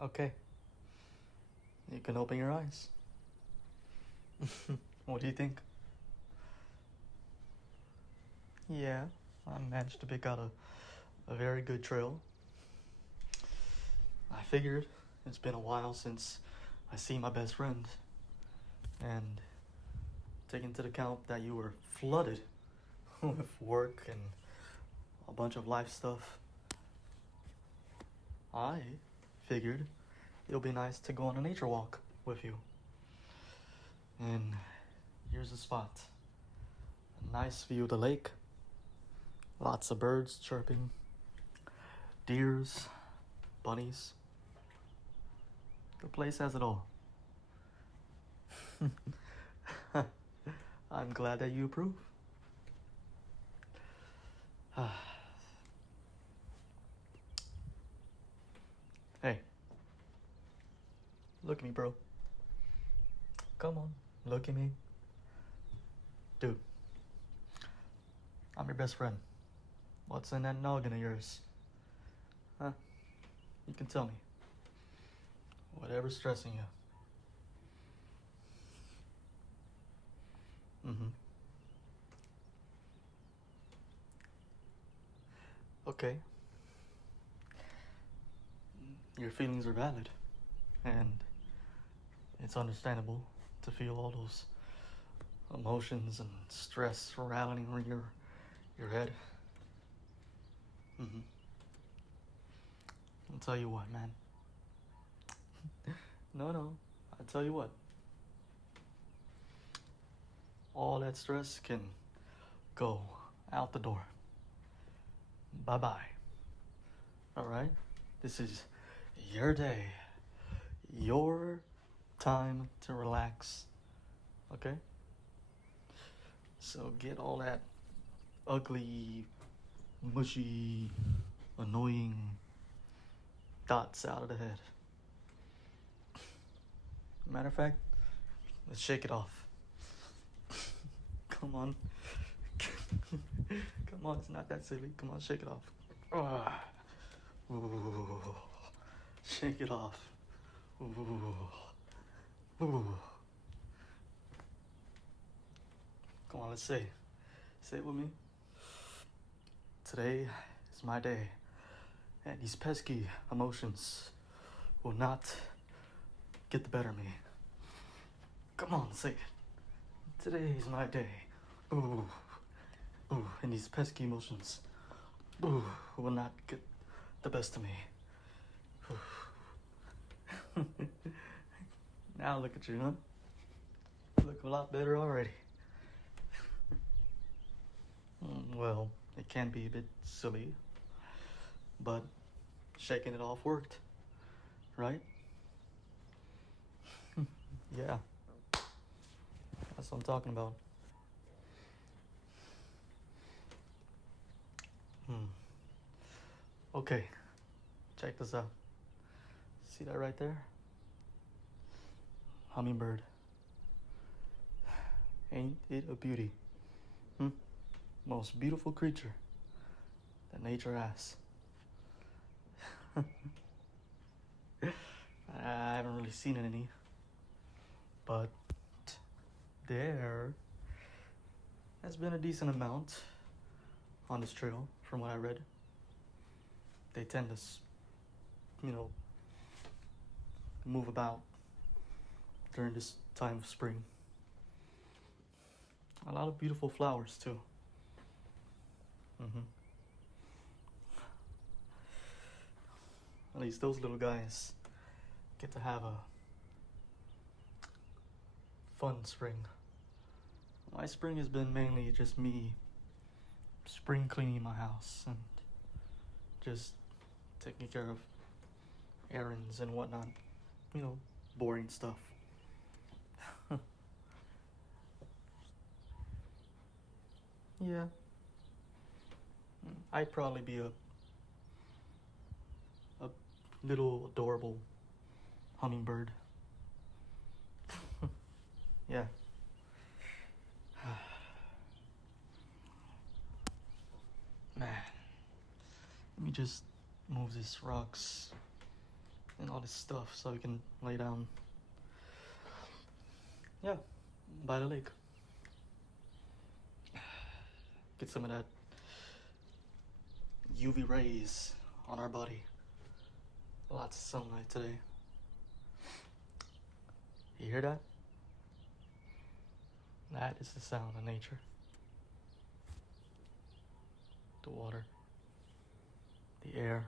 Okay, you can open your eyes. What do you think? Yeah, I managed to pick out a very good trail. I figured it's been a while since I see my best friend. And taking into account that you were flooded with work and a bunch of life stuff, I figured it'll be nice to go on a nature walk with you. And here's the spot. A nice view of the lake. Lots of birds chirping. Deers, bunnies. The place has it all. I'm glad that you approve. Hey, look at me, bro. Come on, look at me. Dude, I'm your best friend. What's in that noggin of yours? Huh? You can tell me. Whatever's stressing you. Okay. Your feelings are valid. And it's understandable to feel all those emotions and stress rattling in your head. I'll tell you what, man. No. I'll tell you what. All that stress can go out the door. Bye-bye. Alright? This is your day. Your time to relax. Okay? So get all that ugly, mushy, annoying thoughts out of the head. Matter of fact, let's shake it off. Come on. Come on, it's not that silly. Come on, shake it off. Ooh. Shake it off. Ooh. Come on, let's say it. Say it with me. Today is my day, and these pesky emotions will not get the better of me. Come on, say it. Today is my day. Ooh, and these pesky emotions, will not get the best of me. Now look at you, huh? You look a lot better already. Well, it can be a bit silly, but shaking it off worked, right? Yeah, that's what I'm talking about. Okay, check this out. See that right there? Hummingbird. Ain't it a beauty? Most beautiful creature that nature has. I haven't really seen any, but there has been a decent amount on this trail from what I read. They tend to, move about during this time of spring. A lot of beautiful flowers too. At least those little guys get to have a fun spring. My spring has been mainly just me spring cleaning my house and just taking care of errands and whatnot. Boring stuff. Yeah. I'd probably be a little adorable hummingbird. Yeah. Man. Let me just move these rocks and all this stuff so we can lay down. Yeah, by the lake. Get some of that UV rays on our body. Lots of sunlight today. You hear that? That is the sound of nature. The water, the air,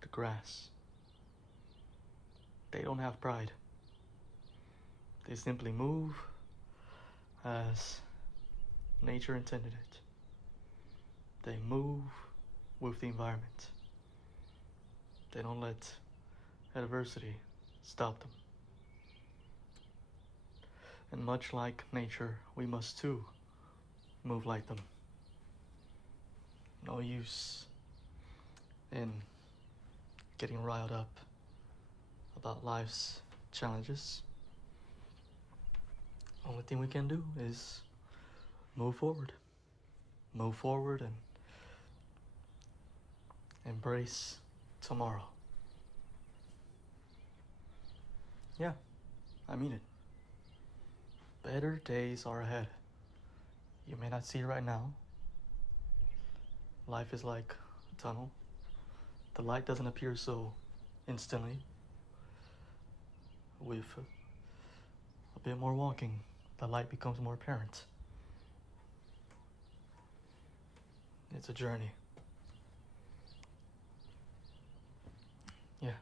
the grass. They don't have pride. They simply move as nature intended it. They move with the environment. They don't let adversity stop them. And much like nature, we must too move like them. No use in getting riled up about life's challenges. Only thing we can do is move forward. Move forward and embrace tomorrow. Yeah, I mean it. Better days are ahead. You may not see it right now. Life is like a tunnel. The light doesn't appear so instantly. With a bit more walking, the light becomes more apparent. It's a journey. Yeah,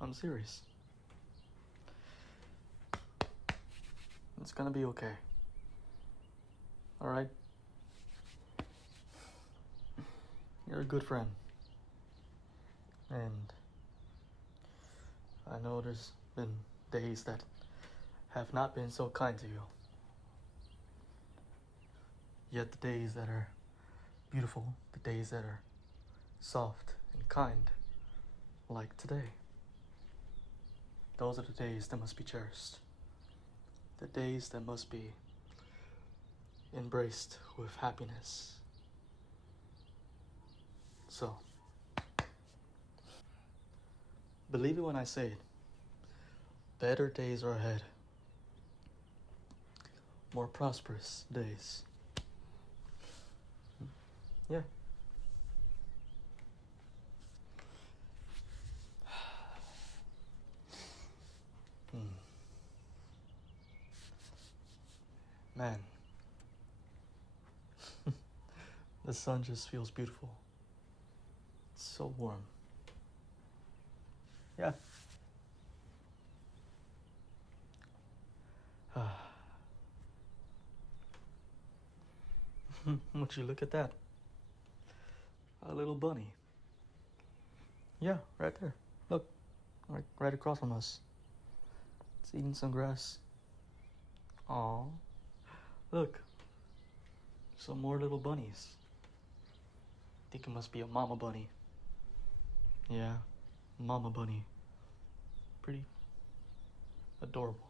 I'm serious. It's gonna be okay. Alright? You're a good friend. And I know there's been days that have not been so kind to you. Yet the days that are beautiful, the days that are soft and kind, like today, those are the days that must be cherished. The days that must be embraced with happiness. So, believe it when I say it. Better days are ahead. More prosperous days. Yeah. Man. The sun just feels beautiful. It's so warm. Yeah. Would you look at that? A little bunny. Yeah, right there. Look, right across from us. It's eating some grass. Aw. Look. Some more little bunnies. I think it must be a mama bunny. Yeah, mama bunny. Pretty adorable.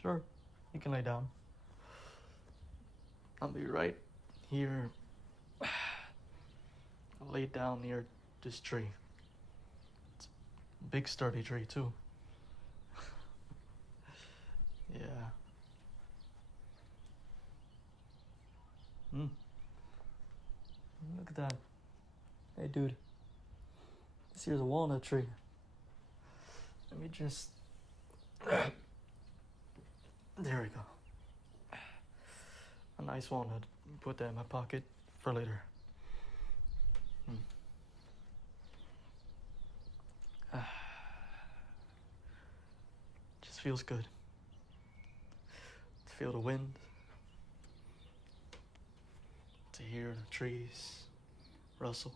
Sure, you can lay down. I'll be right here. I'll lay down near this tree. It's a big sturdy tree too. Yeah. Look at that. Hey dude. This here's a walnut tree. Let me just... There we go. A nice walnut. Put that in my pocket for later. Just feels good. To feel the wind. To hear the trees rustle.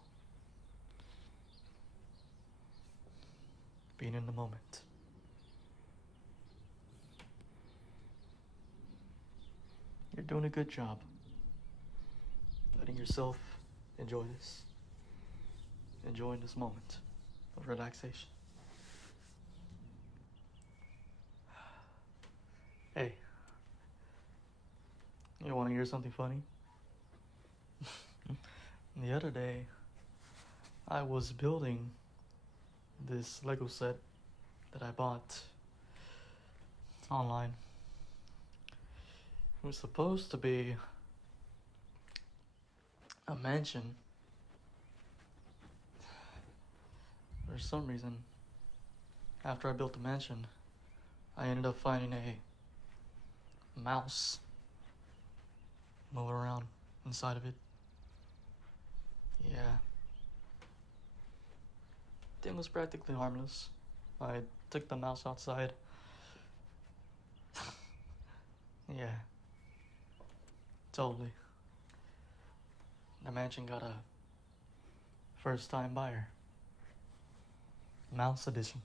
Being in the moment. You're doing a good job. Letting yourself enjoy this. Enjoying this moment of relaxation. Hey, You want to hear something funny? The other day, I was building this Lego set that I bought online. It was supposed to be a mansion. For some reason, after I built the mansion, I ended up finding a mouse moving around inside of it. Yeah. Thing was practically harmless. I took the mouse outside. Yeah. Totally. The mansion got a first-time buyer. Mouse edition.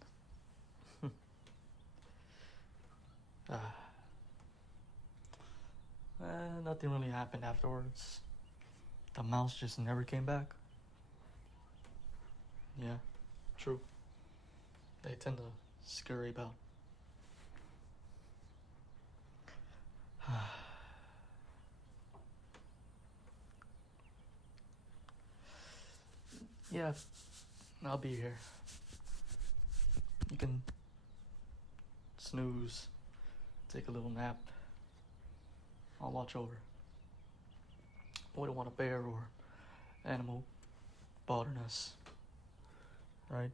Nothing really happened afterwards. The mouse just never came back. Yeah, true. They tend to scurry about. Yeah, I'll be here. You can snooze, take a little nap. I'll watch over. Wouldn't want a bear or animal bothering us, right?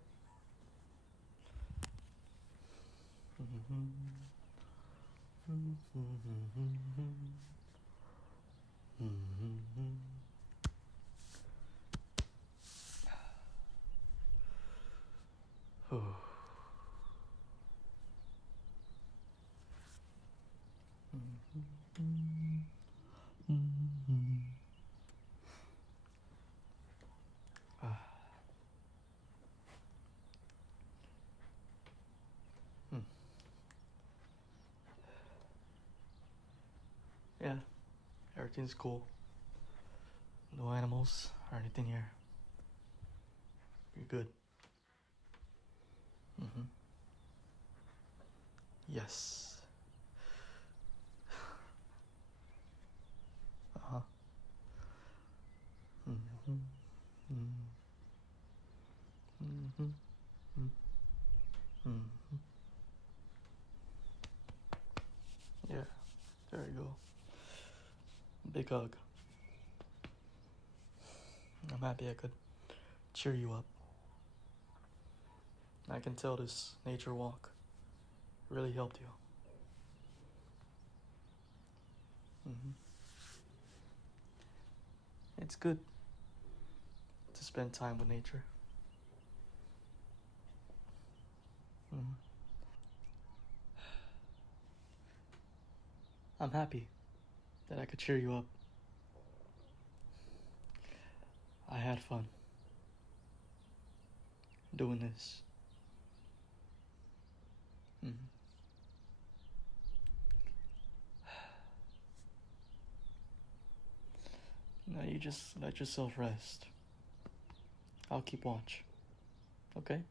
Yeah, everything's cool. No animals or anything here. You're good. Yes. Uh-huh. Yeah, there you go. Big hug. I'm happy I could cheer you up. I can tell this nature walk really helped you. It's good to spend time with nature. I'm happy that I could cheer you up. I had fun doing this. Now you just let yourself rest. I'll keep watch. Okay?